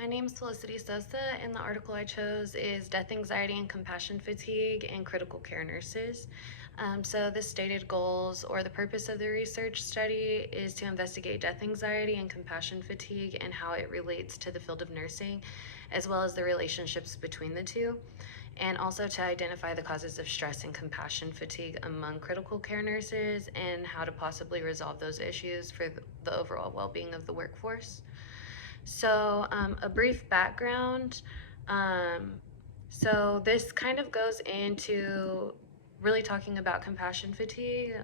My name is Felicity Sosa, and the article I chose is Death Anxiety and Compassion Fatigue in Critical Care Nurses. So, the stated goals or the purpose of the research study is to investigate death anxiety and compassion fatigue and how it relates to the field of nursing, as well as the relationships between the two, and also to identify the causes of stress and compassion fatigue among critical care nurses and how to possibly resolve those issues for the overall well being of the workforce. So, a brief background. Um, so, this kind of goes into really talking about compassion fatigue.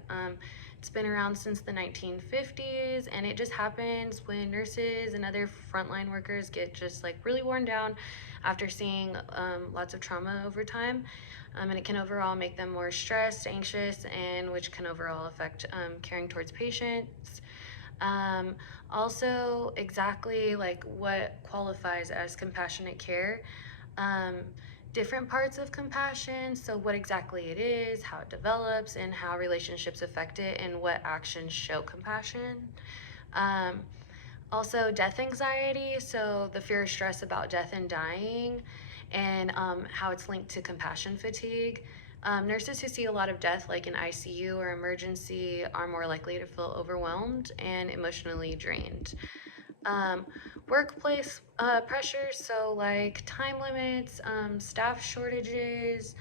It's been around since the 1950s, and it just happens when nurses and other frontline workers get just like really worn down after seeing lots of trauma over time. And it can overall make them more stressed, anxious, and which can overall affect caring towards patients. Um, Also, exactly like what qualifies as compassionate care. Um, Different parts of compassion, so what exactly it is, how it develops, and how relationships affect it, and what actions show compassion. Um, Also, death anxiety, so the fear or stress about death and dying, and how it's linked to compassion fatigue. Nurses who see a lot of death, like in ICU or emergency, are more likely to feel overwhelmed and emotionally drained. Um, Workplace pressures, so like time limits, staff shortages,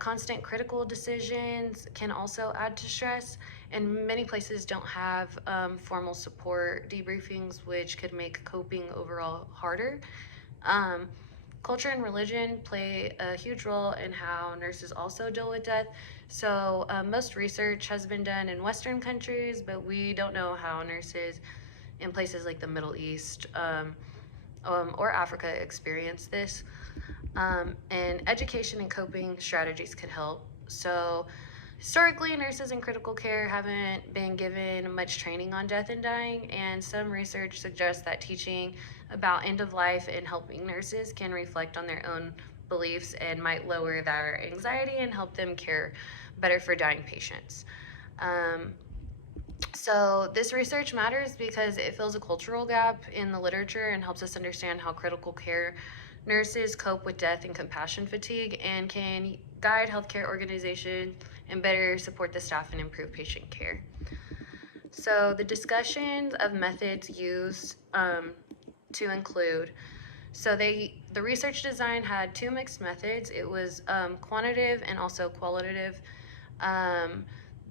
constant critical decisions can also add to stress, and many places don't have formal support debriefings, which could make coping overall harder. Um, Culture and religion play a huge role in how nurses also deal with death. So, most research has been done in Western countries, but we don't know how nurses in places like the Middle East or Africa experience this. And education and coping strategies could help. So, historically, nurses in critical care haven't been given much training on death and dying, and some research suggests that teaching about end of life and helping nurses can reflect on their own beliefs and might lower their anxiety and help them care better for dying patients. Um, so, this research matters because it fills a cultural gap in the literature and helps us understand how critical care nurses cope with death and compassion fatigue and can guide healthcare organizations and better support the staff and improve patient care. So, the discussions of methods used to include the research design had two mixed methods. It was quantitative and also qualitative. Um,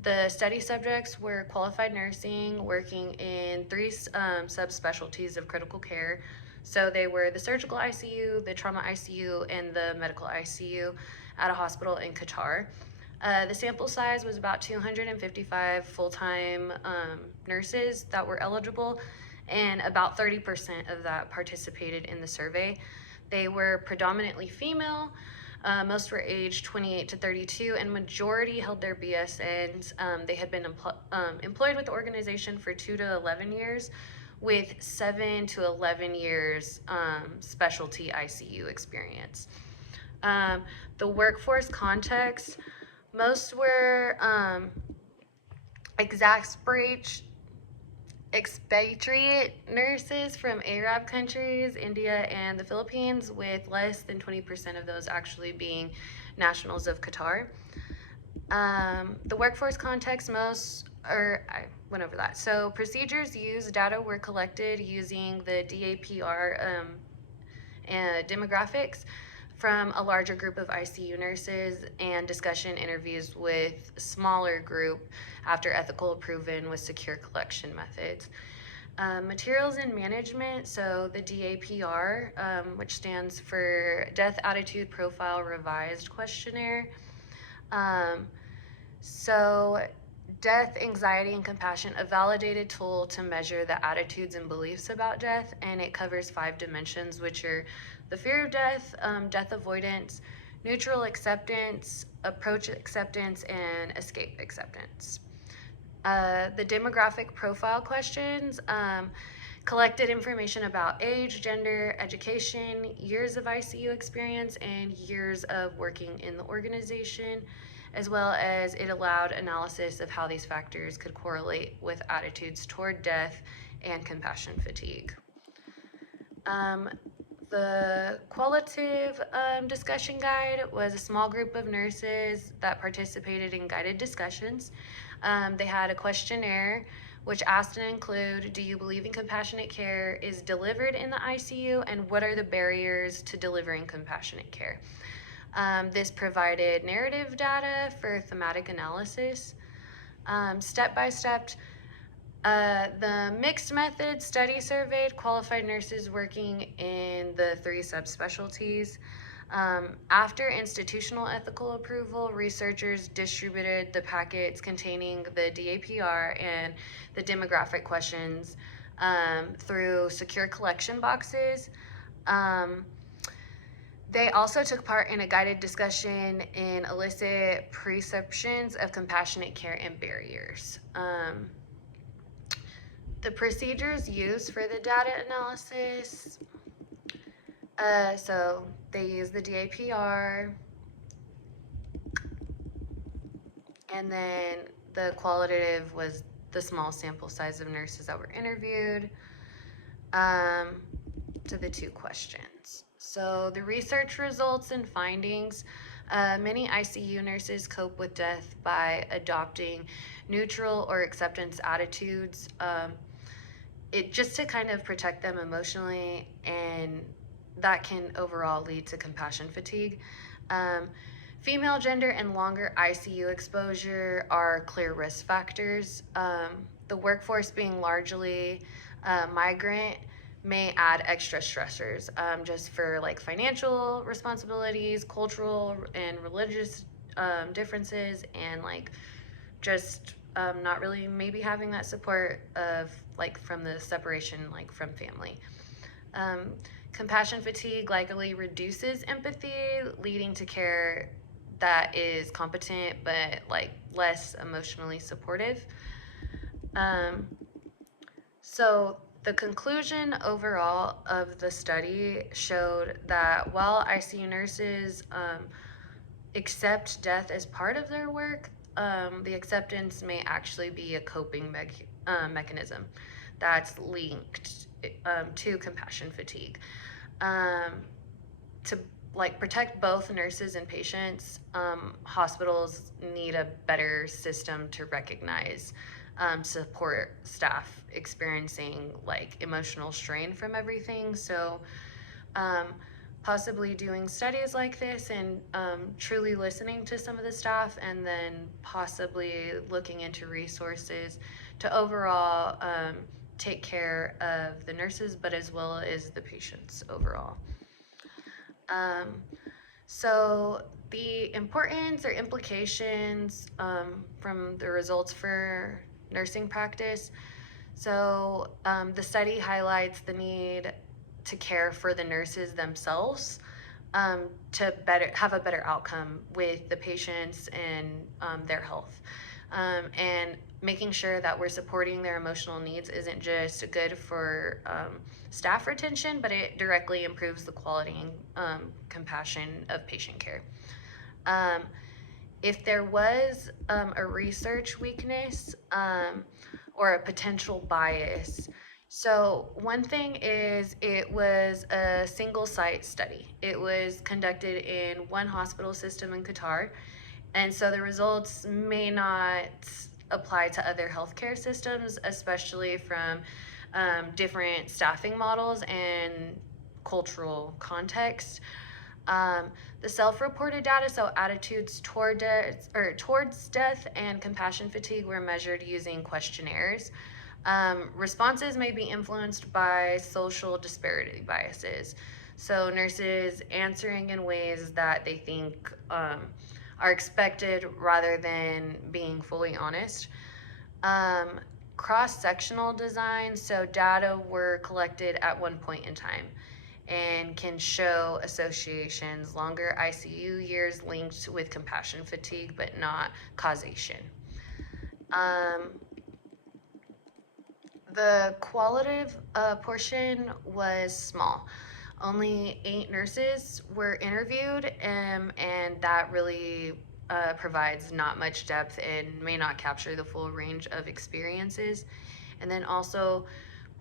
the study subjects were qualified nursing working in three subspecialties of critical care. So they were the surgical ICU, the trauma ICU, and the medical ICU at a hospital in Qatar. The sample size was about 255 full time nurses that were eligible, and about 30% of that participated in the survey. They were predominantly female. Most were aged 28 to 32, and majority held their BSNs. They had been employed with the organization for 2 to 11 years, with 7 to 11 years specialty ICU experience. Um, the workforce context, most were exasperate expatriate nurses from Arab countries, India, and the Philippines, with less than 20% of those actually being nationals of Qatar. The workforce context, I went over that. So, procedures used, data were collected using the DAPR and demographics from a larger group of ICU nurses and discussion interviews with smaller group after ethical proven with secure collection methods. Materials and management, so the DAPR, which stands for Death Attitude Profile Revised Questionnaire. Um, so, death, anxiety, and compassion, a validated tool to measure the attitudes and beliefs about death, and it covers 5 dimensions, which are the fear of death, death avoidance, neutral acceptance, approach acceptance, and escape acceptance. The demographic profile questions collected information about age, gender, education, years of ICU experience, and years of working in the organization, as well as it allowed analysis of how these factors could correlate with attitudes toward death and compassion fatigue. Um, The qualitative discussion guide was a small group of nurses that participated in guided discussions. They had a questionnaire which asked and include, do you believe in compassionate care is delivered in the ICU, and what are the barriers to delivering compassionate care? This provided narrative data for thematic analysis. Step-by-step, the mixed method study surveyed qualified nurses working in the 3 subspecialties. After institutional ethical approval, researchers distributed the packets containing the DAPR and the demographic questions through secure collection boxes. They also took part in a guided discussion in illicit perceptions of compassionate care and barriers. The procedures used for the data analysis, so they used the DAPR, and then the qualitative was the small sample size of nurses that were interviewed to the 2 questions. So the research results and findings, many ICU nurses cope with death by adopting neutral or acceptance attitudes, just to kind of protect them emotionally, and that can overall lead to compassion fatigue. Female gender and longer ICU exposure are clear risk factors. The workforce being largely migrant may add extra stressors, just for like financial responsibilities, cultural and religious differences, and like just not really maybe having that support of like from the separation like from family. Compassion fatigue likely reduces empathy, leading to care that is competent but like less emotionally supportive. So the conclusion overall of the study showed that while ICU nurses accept death as part of their work, the acceptance may actually be a coping mechanism that's linked to compassion fatigue. To like protect both nurses and patients, hospitals need a better system to recognize support staff experiencing like emotional strain from everything. So possibly doing studies like this and truly listening to some of the staff, and then possibly looking into resources to overall take care of the nurses, but as well as the patients overall. So the importance or implications from the results for nursing practice. So the study highlights the need to care for the nurses themselves, to have a better outcome with the patients and their health. And making sure that we're supporting their emotional needs isn't just good for staff retention, but it directly improves the quality and compassion of patient care. If there was a research weakness or a potential bias, so one thing is it was a single site study. It was conducted in one hospital system in Qatar, and so the results may not apply to other healthcare systems, especially from different staffing models and cultural context. The self-reported data, so attitudes towards death and compassion fatigue, were measured using questionnaires. Responses may be influenced by social disparity biases. So nurses answering in ways that they think are expected rather than being fully honest. Cross-sectional design, so data were collected at one point in time and can show associations, longer ICU years linked with compassion fatigue, but not causation. The qualitative portion was small. Only 8 nurses were interviewed, and that really provides not much depth and may not capture the full range of experiences. And then also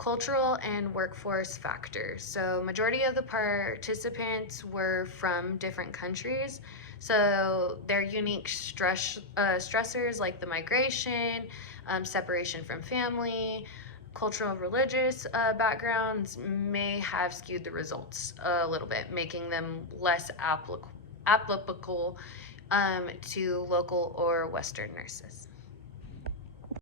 Cultural and workforce factors. So majority of the participants were from different countries. So their unique stressors like the migration, separation from family, cultural religious backgrounds may have skewed the results a little bit, making them less applicable to local or Western nurses.